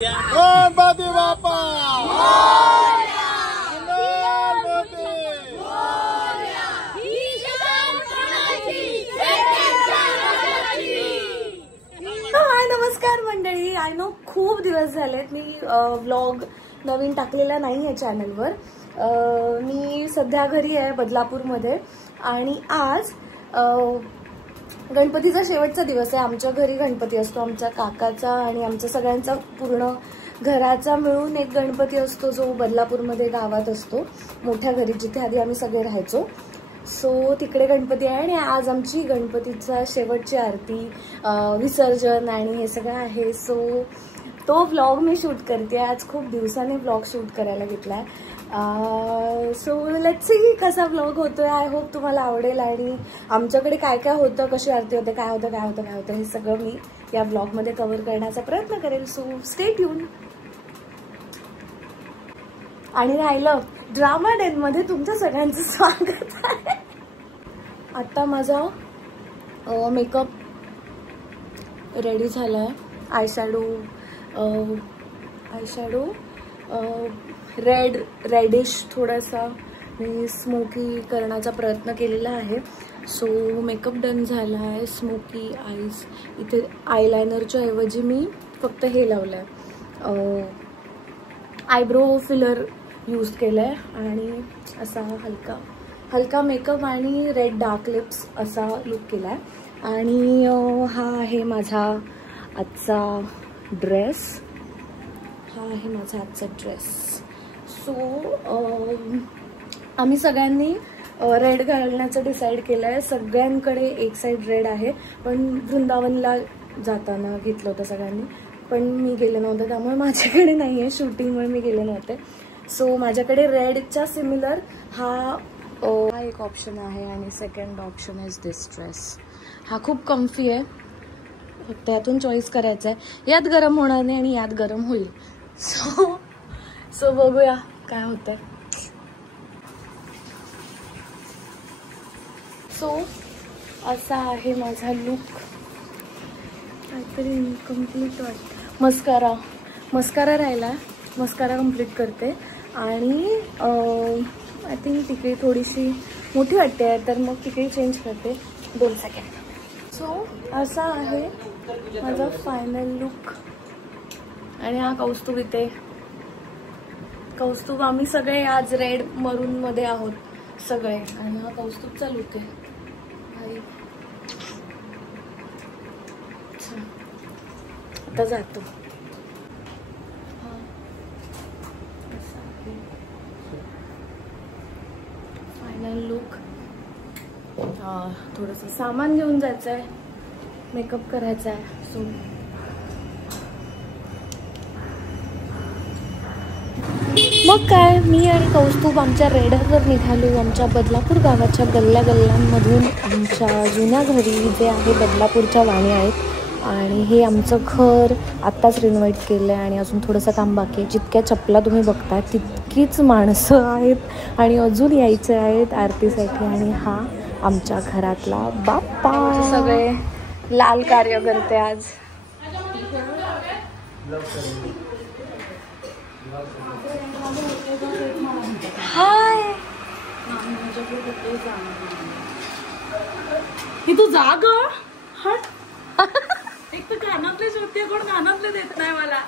गणपती बाप्पा हाय नमस्कार मंडळी. I know खूप दिवस झालेत मी व्लॉग नवीन टाकलेला नाही आहे चॅनलवर. मी सध्या घरी आहे बदलापूरमध्ये आणि आज गणपतीचा शेवटचा दिवस आहे. आमच्या घरी गणपती असतो, आमच्या काकाचा आणि आमच्या सगळ्यांचा पूर्ण घराचा मिळून एक गणपती असतो जो बदलापूरमध्ये गावात असतो, मोठ्या घरी जिथे आधी आम्ही सगळे राहायचो. सो तिकडे गणपती आहे आणि आज आमची गणपतीचा शेवटची आरती, विसर्जन आणि हे सगळं आहे. सो तो व्लॉग मी शूट करते आज. खूप दिवसांनी व्लॉग शूट करायला घेतलाय. सो लेट्स सी कसा व्लॉग होतोय. आय होप तुम्हाला आवडेल आणि आमच्याकडे काय काय होतं, कशी आरती होते, काय होतं हे सगळं मी या व्लॉगमध्ये कव्हर करण्याचा प्रयत्न करेल. So stay tune. आणि राहिलं ड्रामा डेन मध्ये तुमच्या सगळ्यांचं स्वागत आहे. आता माझा मेकअप रेडी झालाय. आयशॅडो रेडिश थोडासा मी स्मोकी करण्याचा प्रयत्न केलेला आहे. सो मेकअप डन झाला आहे. Smoky eyes. इथे आयलायनरच्या ऐवजी मी फक्त हे लावलं आहे, आयब्रो फिलर यूज केलं आहे आणि असा हलका मेकअप आणि रेड डार्क लिप्स असा लुक केला आहे. आणि हा आहे माझा आजचा ड्रेस. सो आम्ही सगळ्यांनी रेड घालण्याचं डिसाईड केलं आहे. सगळ्यांकडे एक साईड रेड आहे, पण वृंदावनला जाताना घेतलं होतं सगळ्यांनी, पण मी गेले नव्हते त्यामुळे माझ्याकडे नाही आहे. शूटिंगमुळे मी गेले नव्हते. सो माझ्याकडे रेडच्या सिमिलर हा एक ऑप्शन आहे आणि second option is this dress. हा खूप कम्फी आहे, फक्त यातून चॉईस करायचं आहे. यात गरम होणार नाही आणि यात गरम होईल. सो बघूया काय होतंय. सो असा आहे माझा लुक. काहीतरी इनकम्प्लीट वाटतं. मस्कारा राहिला, मस्कारा कम्प्लीट करते आणि आय थिंक टिकळी थोडीशी मोठी वाटते तर मग टिकळी चेंज करते 2 सेकंड. सो असा आहे माझा फायनल लुक. आणि हा कौस्तुभ इथे. कौस्तुभ आम्ही सगळे आज रेड मरून मध्ये आहोत सगळे आणि हा कौस्तुभचा लुक आहे. आता जातो. Final look. थोडंसं सामान घेऊन जायचं आहे, मेकअप करायचा आहे. सो मग काय, मी आणि कौस्तुभ आमच्या रेडरवर निघालो. आमच्या बदलापूर गावाच्या गल्ल्यांमधून आमच्या जुन्या घरी जे आहे बदलापूरच्या वाणी आहेत आणि हे आमचं घर आत्ताच रिनोव्हेट केलं आहे आणि अजून थोडंसं काम बाकी आहे. जितक्या चपला तुम्ही बघताय तितकीच माणसं आहेत आणि अजून यायचे आहेत आरतीसाठी. आणि हा आमच्या घरातला बाप्पा. सगळे लाल कार्यकर्ते आज. हाय, ही तू जा ग. एक तर कानातले शोधते, कोण कानातले देत नाही मला.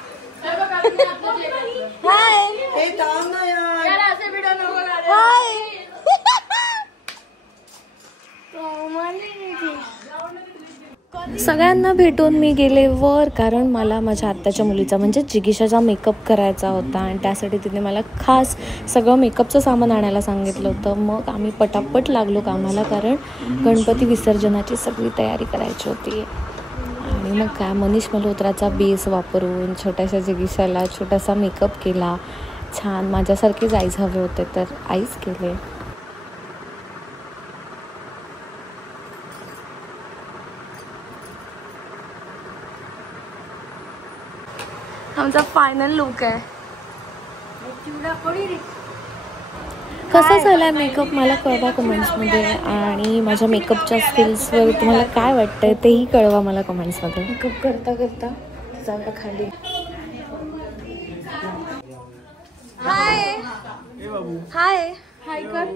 सगळ्यांना भेटून मी गेले वर, कारण मला माझ्या आत्याच्या मुलीचा म्हणजे जिगीशाचा मेकअप करायचा होता आणि त्यासाठी तिने मला खास सगळं मेकअपचं सामान आणायला सांगितलं होतं. मग आम्ही पटापट लागलो कामाला, कारण गणपती विसर्जनाची सगळी तयारी करायची होती. आणि मग काय, मनीष मल्होत्राचा बेस वापरून छोट्याशा जिगीशाला छोटासा मेकअप केला. छान माझ्यासारखेच आईज हवे होते तर आईज केले. आमचा फायनल लुक आहे. कसा झाला मेकअप मला कळवा कमेंट्समध्ये. आणि माझ्या मेकअपच्या स्किल्सवर तुम्हाला काय वाटतंय तेही कळवा मला कमेंट्समध्ये. मेकअप करता जागा खाली हाय हाय कर,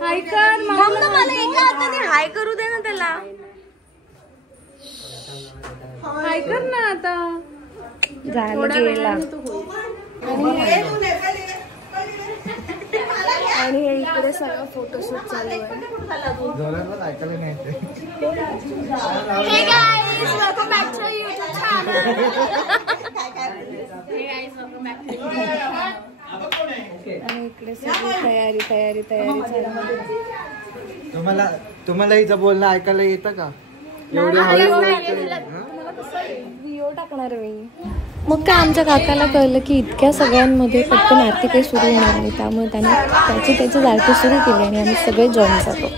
हाय कर. मला एका हाताने हाय करू दे ना त्याला. हाय कर ना आता. झालं गेला. आणि हे इकडे सगळं फोटोशूट चालू आहे. Hey guys, welcome back to our YouTube channel. आणि इकडे सगळी तयारी तुम्हाला हिचं बोलणं ऐकायला येतं का? व्हिडिओ टाकणार मी. मग काय आमच्या काकाला कळलं की इतक्या सगळ्यांमध्ये पटकन आरती काही सुरू होणार नाही, त्यामुळे त्याने त्याची आरती सुरू केली आणि आम्ही सगळे जॉईन झालो.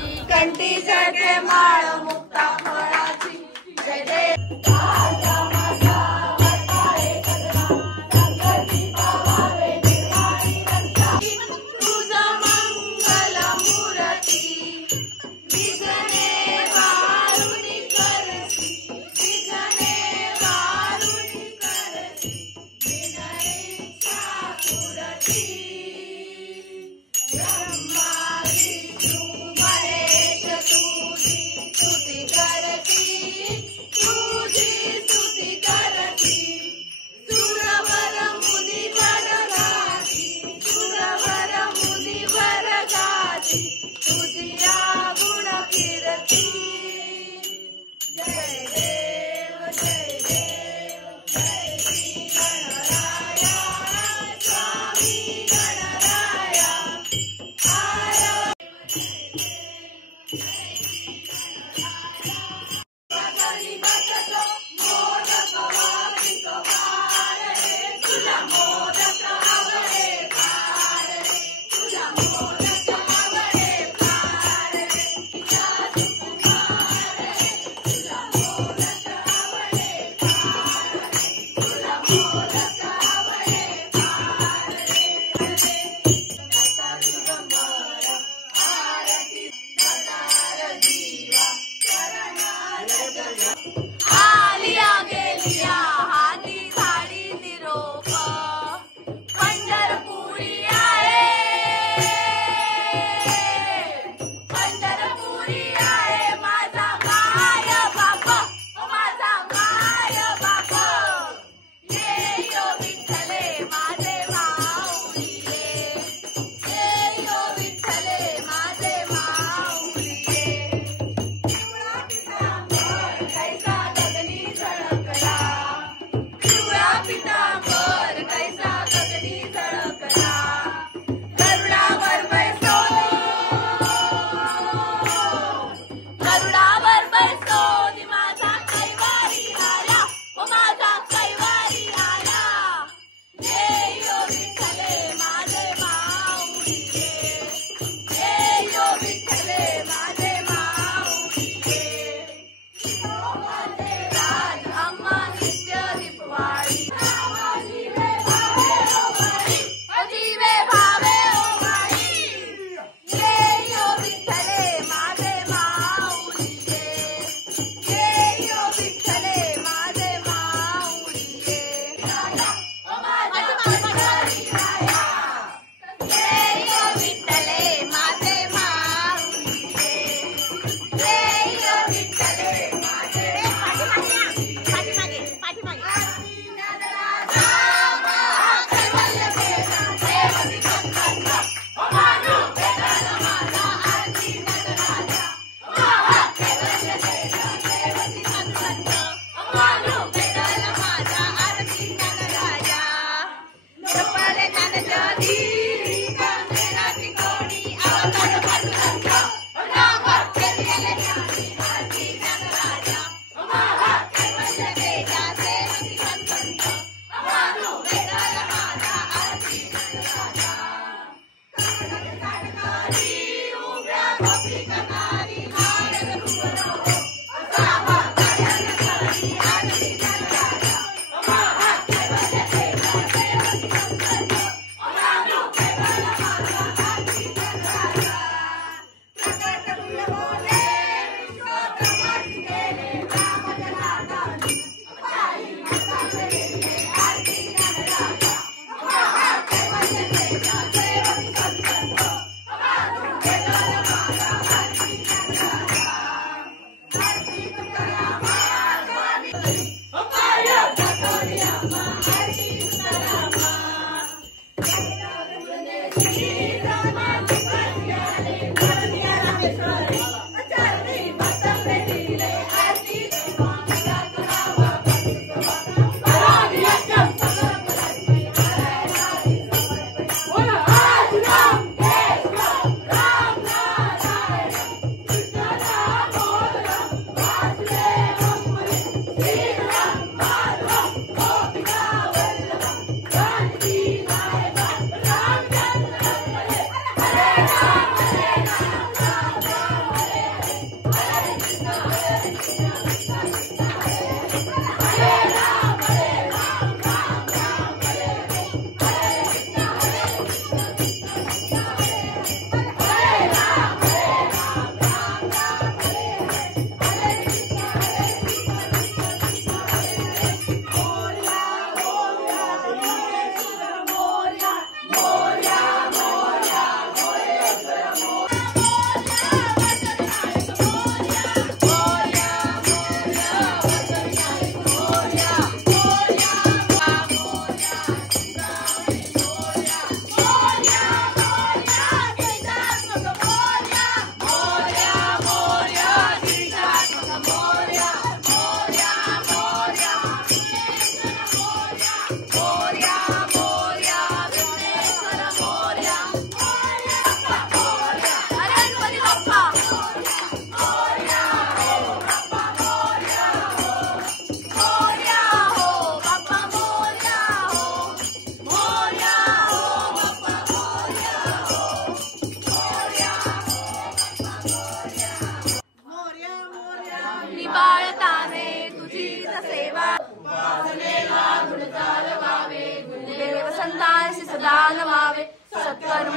भगवंताशी सदा नमावे सत्कर्म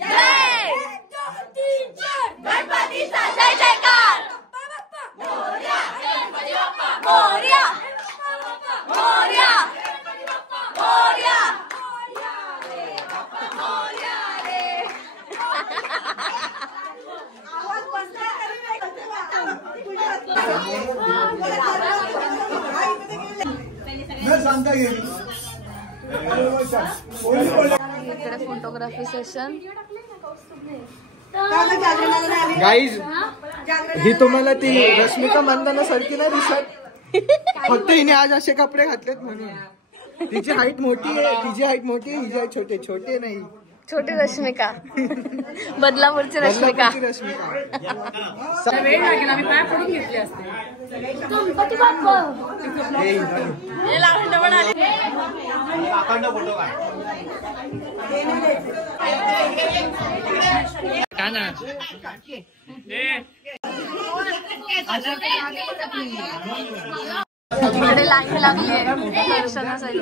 जय गणपतीचा जय जयकार मोरया मोरया मोरया मोरया इकडे फोटोग्राफी सेशन. गाईज ही तुम्हाला ती रश्मिका मंदाना सारखी नाही दिसत, फक्त हिने आज असे कपडे घातलेत म्हणून. तिची हाईट मोठी आहे, तिची हाईट मोठी आहे, हिची हाईट छोटे छोटे नाही. छोटी रश्मिका बदलापूरची रश्मिका. वेळ लागेल, आम्ही पाय पडून घेतले असते. गणपती बाप्पा तिकडे लाईन लागली आहे दर्शनासाठी.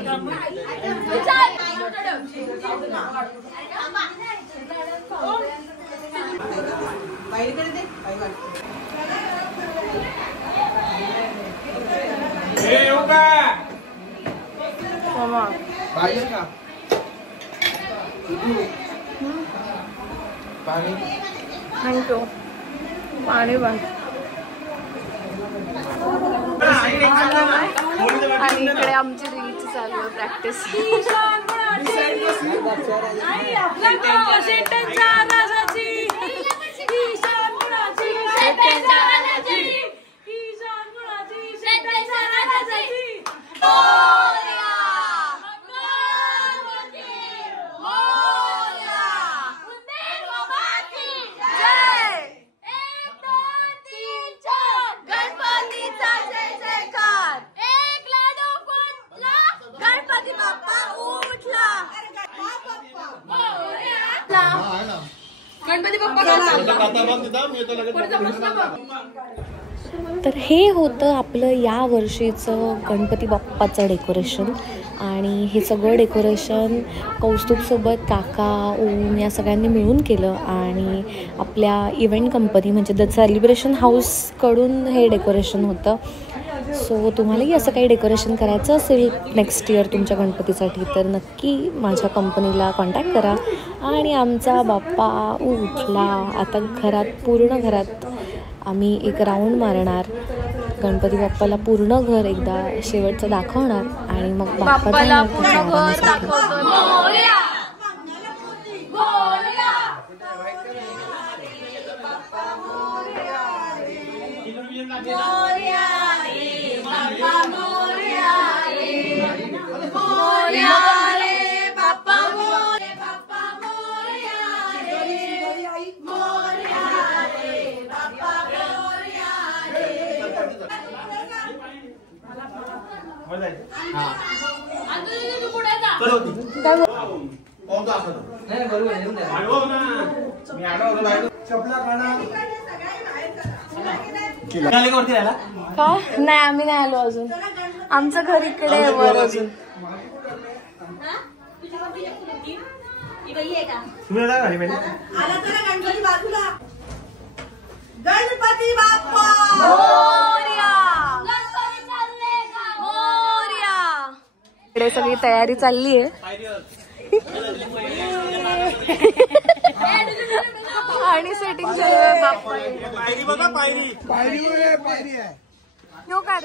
थँक्यू. पाणी आणि इकडे आमची रीलची चालू आहे प्रॅक्टिस. तर हे होतं आपलं या वर्षीचं गणपती बाप्पाचं डेकोरेशन. आणि हे सगळं डेकोरेशन कौस्तुभसोबत काका ओम या सगळ्यांनी मिळून केलं. आणि आपल्या इव्हेंट कंपनी म्हणजे द सेलिब्रेशन हाऊसकडून हे डेकोरेशन होतं. सो तुम्हालाही असं काही डेकोरेशन करायचं असेल नेक्स्ट इयर तुमच्या गणपतीसाठी तर नक्की माझ्या कंपनीला कॉन्टॅक्ट करा. आणि आमचा बाप्पा उठला. आता पूर्ण घरात आम्ही एक राऊंड मारणार, गणपती बाप्पाला पूर्ण घर एकदा शेवटचं दाखवणार आणि मग बाप्पाला पूर्ण घर दाखवतो. नाही आम्ही नाही आलो अजून. आमचं घर इकडे वर अजून. गणपती बाप्पा मोरया. इकडे सगळी तयारी चालली आहे. आणि सेटिंग चालू आहे. बाप्पा यो काढ.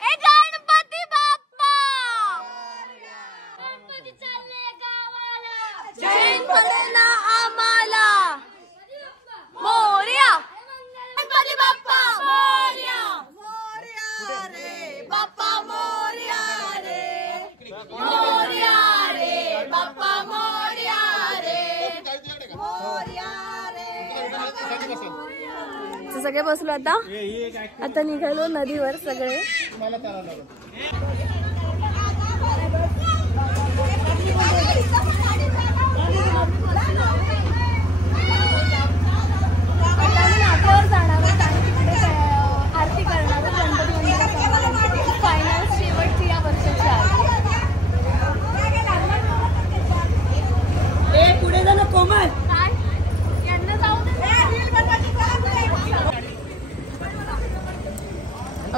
जय गणपती बाप्पा. गणपती चालले गावाला. जय ना आम्हाला. मोरया गणपती बाप्पा मोरया. मोरया रे बाप्पा मोरया रे. मोरया रे बाप्पा मोरया रे. मोरया रे. सगळे बसलो आता निघालो नदीवर सगळे.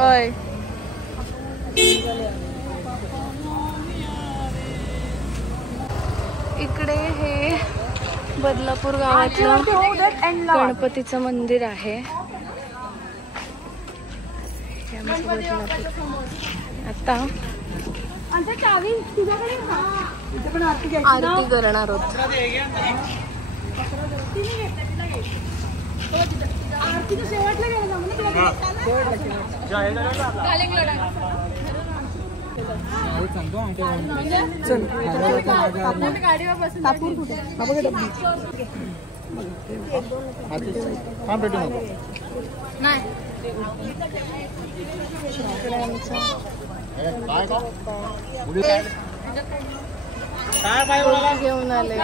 होय. इकडे हे बदलापूर गावातलं गणपतीचं मंदिर आहे. आता आरती करणार आहोत. घेऊन आले.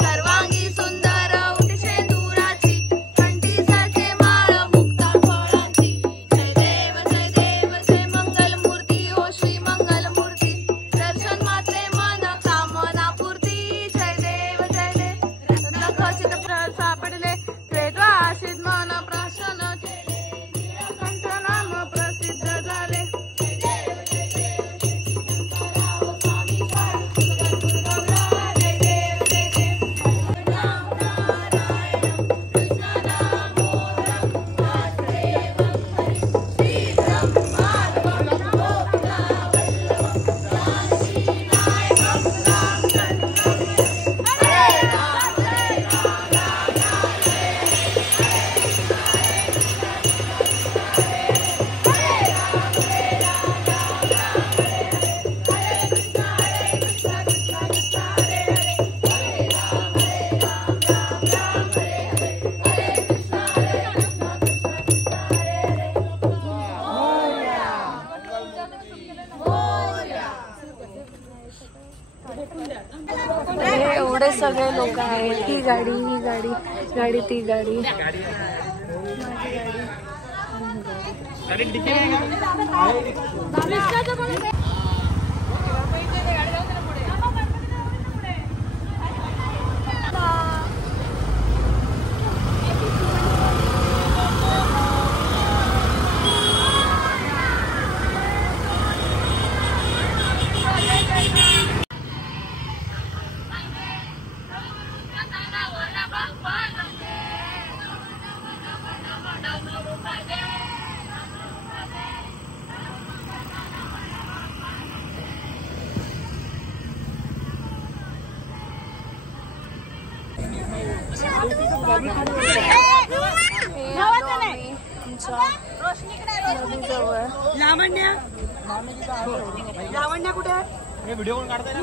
सर्वांगी सुंदर उठशे दूराची कंठीसाचे माळ मुक्ता फळांची. जय देव जय देव जय मंगल मूर्ती हो श्री मंगल मूर्ती. दर्शन मात्रे मन कामना पूर्ती. जय देव जय देव रत्न खचित सापडले वेदवासित मन प्राशन केले. कंठ नाम प्रसिद्ध झाले. एवढे सगळे लोक आहेत. ही गाडी ही गाडी गाडी ती गाडी. लावण्या कुठे?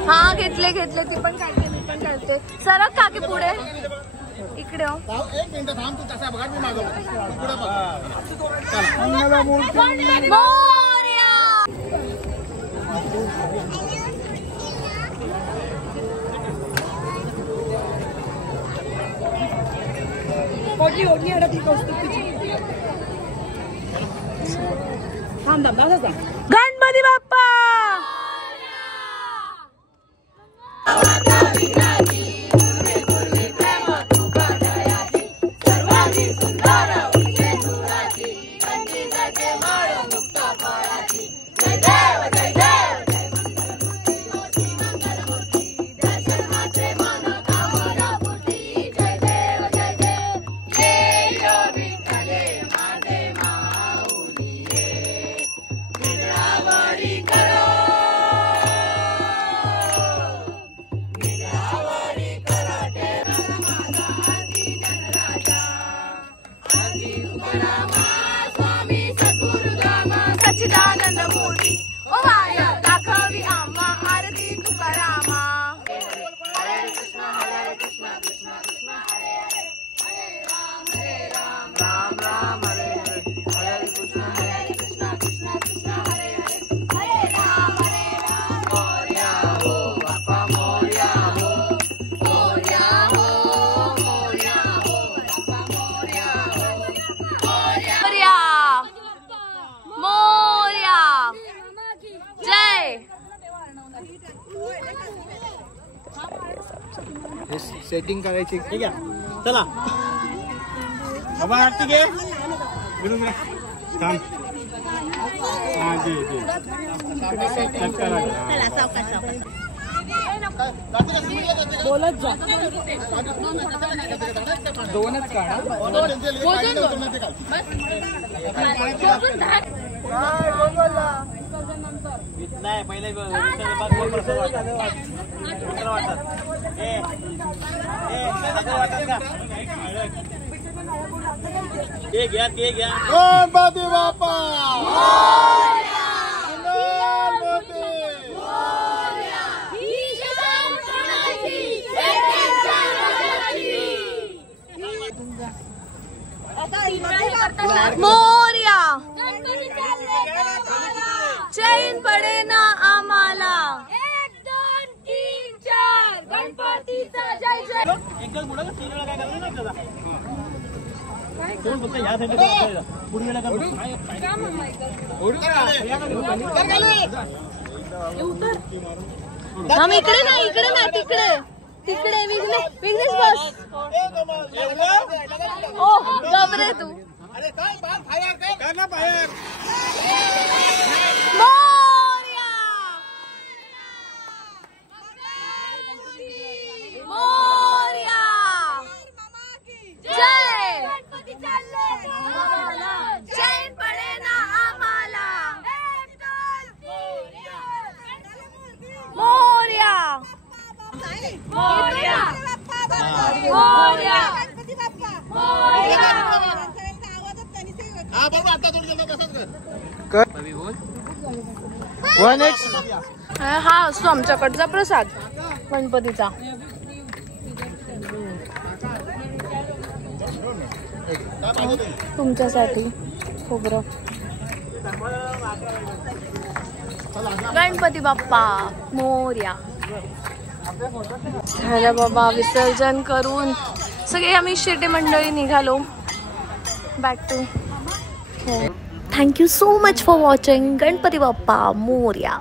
हा घेतले घेतले. ती पण काढते मी पण काढते. सरक काकी पुढे इकडे हो. ओढली अडकली कौस्तुभीची. गणपती बाप्पा. सच्चिदानंद मूर्ती ओ माया दाखवी आम्हा आरती तुकारामा. हरे कृष्ण कृष्ण कृष्ण हरे हरे. हरे राम राम राम हरे हरे. हरे कृष्ण कृष्ण कृष्ण हरे हरे. हरे राम मोरया हो बाप्पा मोरया हो. मोरया हो मोरया हो बाप्पा मोरया हो. मोरया मोरया जय. सेटिंग करायची. ठीक आहे चला बाबा आरती घे थांब. हा घे घे बोलत जा. दोनच काढा. नाही पहिले ते घ्या ते घ्या. गणपती बाप्पा मोरया. चैन पडे ना आम्हाला. 1 2 3 4 गणपतीचा जय जय. एकच मुलं 3 वेळा काय करायचं नाही त्याचा. कोण फक्त ह्या साईडला पुढे वेळा करतो. हम इकडे नाही तिकडे तिकडे विघ्नेश बस. ओ घाबरे तू. मोरया मोरया जय. चैन पडे ना आम्हाला. मोरया मोरया मोरया मोरया. हा असतो आमच्याकडचा प्रसाद गणपतीचा. तुमच्यासाठी खोबरं. गणपती बाप्पा मोरया. झालं बाबा विसर्जन करून सगळे आम्ही शेटे मंडळी निघालो back to home. Thank you so much for watching. Ganpati Bappa Morya.